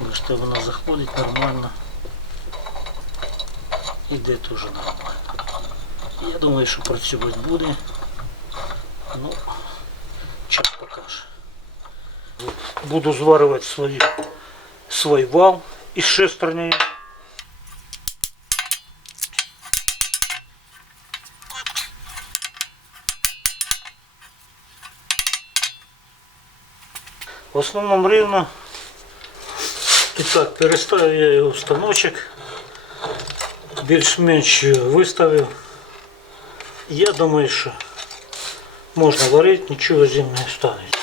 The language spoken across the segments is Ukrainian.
Бачите, вона заходить нормально. Іде теж нормально. Я думаю, що працювати буде. Ну, час покаже. Буду зварювати свої, свій вал із шестернею. В основному рівно. І так, переставив я його в станочок. Більш-менш виставив. Я думаю, що можна варити, нічого з ним не станеться.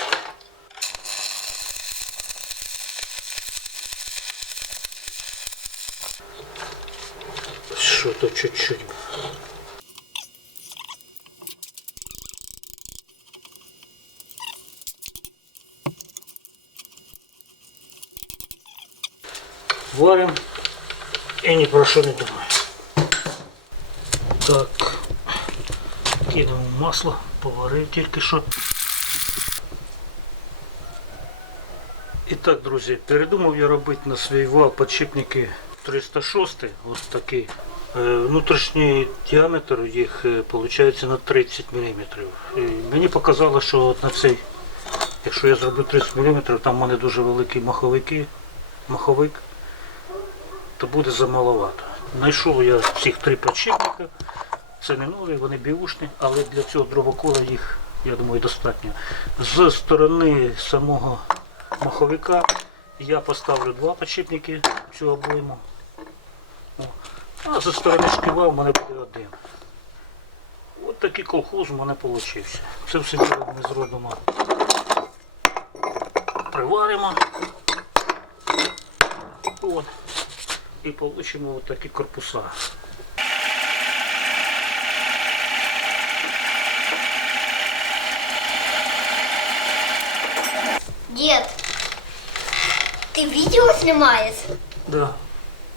Що то чуть-чуть. Варим і ні про що не думаю. Так, кинемо масло, поварив тільки що. І так, друзі, передумав я робити на свій вал подшипники 306, ось такі. Е, Внутрішній діаметр їх виходить на 30 мм. І мені показало, що на цей, якщо я зроблю 30 мм, там в мене дуже великі маховики, маховик, то буде замаловато. Знайшов я цих три подшипника. Це не нові, вони біушні, але для цього дровокола їх, я думаю, достатньо. З сторони самого маховика я поставлю два подшипники цю обойму. А зі сторони шківа в мене буде один. От такий колхоз у мене вийшов. Це все ми зробимо. Приваримо. От. І отримаємо от такі корпуса. Дед, ты видео снимаешь, Да.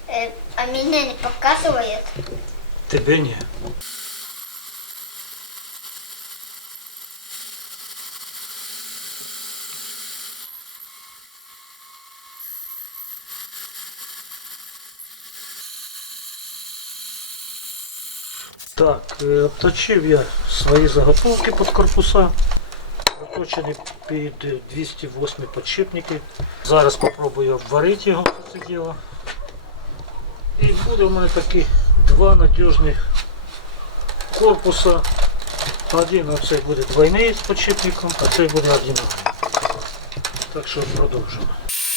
Э, а меня не показывает? Тебе ні. Так, е, обточив я свої заготовки під корпуса. Проточені під 208 подшипники. Зараз спробую обварити його це діло. І буде у мене такі два надіжних корпуса. Один оцей буде двойний з подшипником, а цей буде одинарний. Так що продовжимо.